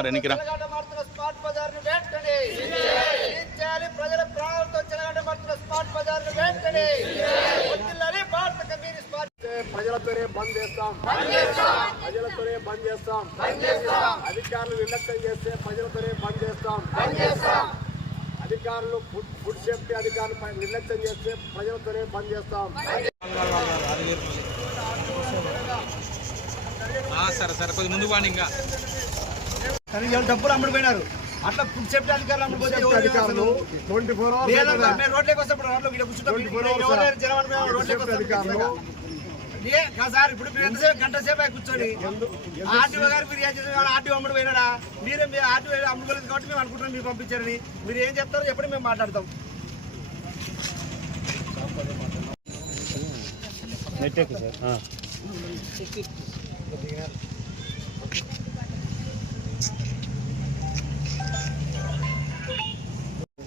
కుమార్ ఎన్నికరా ప్రజలతోనే బంద్ చేస్తాం. ప్రజలతోనే బంద్ చేస్తాం. అధికారులు నిర్లక్ష్యం చేస్తే ప్రజలతోనే బంద్ చేస్తాం. అధికారులు ఫుడ్ సేఫ్టీ అధికారులు నిర్లక్ష్యం చేస్తే ప్రజలతోనే బంద్ చేస్తాం. సరే సరే. కొద్ది ముందు వాడి ఇంకా. కానీ ఇవాళ డబ్బులు అమ్ముడు పోయినారు. అట్లా సేఫ్టీ అధికారులు అమ్ముడు పోతే అధికారులు ట్వంటీ ఫోర్ అవర్స్ రోడ్లోకి వస్తే రోడ్లో కూర్చుంటాం. అధికారులు. సార్ ఇప్పుడు మీరు ఎంతసేపు గంట సేపు అయి కూర్చొని ఆర్టీఓ గారు మీరు ఏం చేసిన ఆర్టీఓ అమ్ముడు పోయినాడా? మీరే మీరు ఆర్టీఓ అమ్ముకోలేదు కాబట్టి మేము అనుకుంటున్నాం మీరు పంపించారని. మీరు ఏం చెప్తారో చెప్పండి మేము మాట్లాడతాం.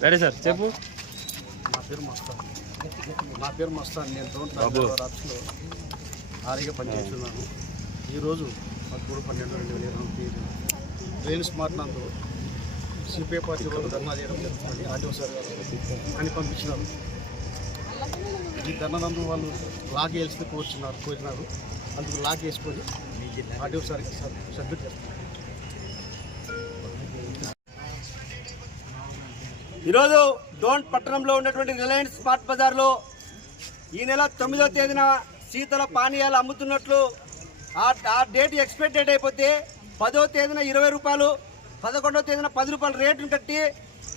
రెడీ సార్ చెప్పు. నా పేరు మస్తాన్. నా పేరు మస్తాన్. నేను డ్రోన్ బాబు. ఆఫీస్లో హారీగా పనిచేస్తున్నాను. ఈరోజు పదమూడు పన్నెండు రెండు వేల ఇరవై తేదీ ట్రైన్ స్మార్ట్ నందు సిపిఐ పార్టీ వాళ్ళు ధర్నా చేయడం జరుగుతుంది. ఆర్టీఓ సార్ అని పంపించినారు. ఈ ధర్నా నందు వాళ్ళు లాక్ వేసి కోరుచున్నారు కోరినారు అందుకు లాక్ వేసుకొని ఆర్టీఓ సార్కి సబ్మిట్ చేస్తారు ఈరోజు డోన్ పట్టణంలో ఉన్నటువంటి రిలయన్స్ స్మార్ట్ బజార్లో ఈ నెల తొమ్మిదో తేదీన శీతల పానీయాలు అమ్ముతున్నట్లు ఆ డేట్ ఎక్స్పైర్ డేట్ అయిపోతే పదో తేదీన ఇరవై రూపాయలు పదకొండో తేదీన పది రూపాయలు రేటును కట్టి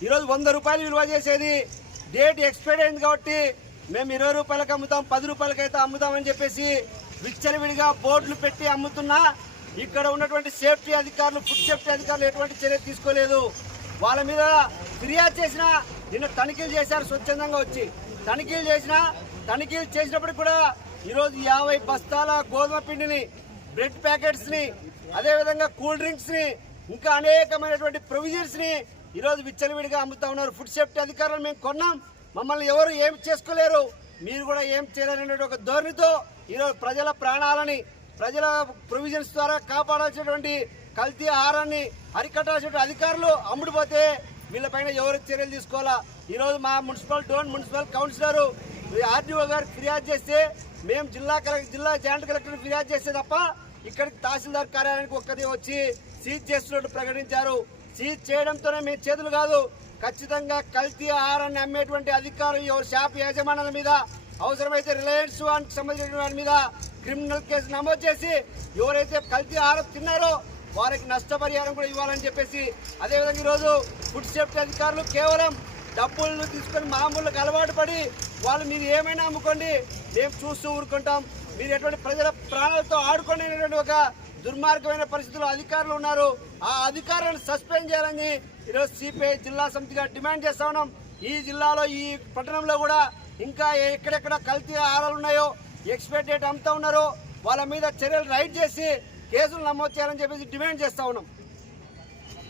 ఈరోజు వంద రూపాయలు విలువ చేసేది. డేట్ ఎక్స్పైర్ అయింది కాబట్టి మేము ఇరవై రూపాయలకి అమ్ముతాం పది రూపాయలకైతే అమ్ముతామని చెప్పేసి విచ్చలవిడిగా బోర్డులు పెట్టి అమ్ముతున్నా ఇక్కడ ఉన్నటువంటి సేఫ్టీ అధికారులు ఫుడ్ సేఫ్టీ అధికారులు ఎటువంటి చర్య తీసుకోలేదు. వాళ్ళ మీద ఫిర్యాదు చేసిన నిన్న తనిఖీలు చేశారు స్వచ్ఛందంగా వచ్చి. తనిఖీలు చేసినా తనిఖీలు చేసినప్పటికి కూడా ఈరోజు యాభై బస్తాల గోధుమ పిండిని బ్రెడ్ ప్యాకెట్స్ని అదేవిధంగా కూల్ డ్రింక్స్ని ఇంకా అనేకమైనటువంటి ప్రొవిజన్స్ని ఈరోజు విచ్చలవిడిగా అమ్ముతా ఉన్నారు. ఫుడ్ సేఫ్టీ అధికారులు మేము కొన్నాం. మమ్మల్ని ఎవరు ఏం చేసుకోలేరు. మీరు కూడా ఏం చేయలేరనే ఒక ధోరణితో ఈరోజు ప్రజల ప్రాణాలని ప్రజల ప్రొవిజన్స్ ద్వారా కాపాడాల్సినటువంటి కల్తీ ఆహారాన్ని అరికట్టాల్సిన అధికారులు అమ్ముడుపోతే వీళ్ళపైన ఎవరు చర్యలు తీసుకోవాలా? ఈరోజు మా municipal Dhone municipal councillor RDO గారు ఫిర్యాదు చేస్తే మేము జిల్లా కలెక్టర్ జిల్లా జాయింట్ కలెక్టర్ ఫిర్యాదు చేస్తే తప్ప ఇక్కడికి తహసీల్దార్ కార్యాలయానికి ఒక్కదే వచ్చి సీజ్ చేస్తున్నట్టు ప్రకటించారు. సీజ్ చేయడంతోనే మీ చేతులు కాదు ఖచ్చితంగా కల్తీ ఆహారాన్ని అమ్మేటువంటి అధికారులు ఎవరు షాప్ యజమానుల మీద అవసరమైతే రిలయన్స్ వానికి సంబంధించిన వారి మీద క్రిమినల్ కేసు నమోదు చేసి ఎవరైతే కల్తీ ఆహారం తిన్నారో వారికి నష్టపరిహారం కూడా ఇవ్వాలని చెప్పేసి అదేవిధంగా ఈరోజు ఫుడ్ సేఫ్టీ అధికారులు కేవలం డబ్బులను తీసుకొని మామూలుగా అలవాటు పడి వాళ్ళు మీరు ఏమైనా అమ్ముకోండి మేము చూస్తూ ఊరుకుంటాం. మీరు ఎటువంటి ప్రజల ప్రాణాలతో ఆడుకునేటువంటి ఒక దుర్మార్గమైన పరిస్థితుల్లో అధికారులు ఉన్నారు. ఆ అధికారులను సస్పెండ్ చేయాలని ఈరోజు సిపిఐ జిల్లా సమితిగా డిమాండ్ చేస్తా ఉన్నాం. ఈ జిల్లాలో ఈ పట్టణంలో కూడా ఇంకా ఎక్కడెక్కడ కల్తీ ఆహారాలు ఉన్నాయో ఎక్స్పైర్ డేట్ అమ్ముతా ఉన్నారో వాళ్ళ మీద చర్యలు రైడ్ చేసి కేసులు నమోదు చేయాలని చెప్పేసి డిమాండ్ చేస్తా ఉన్నాం.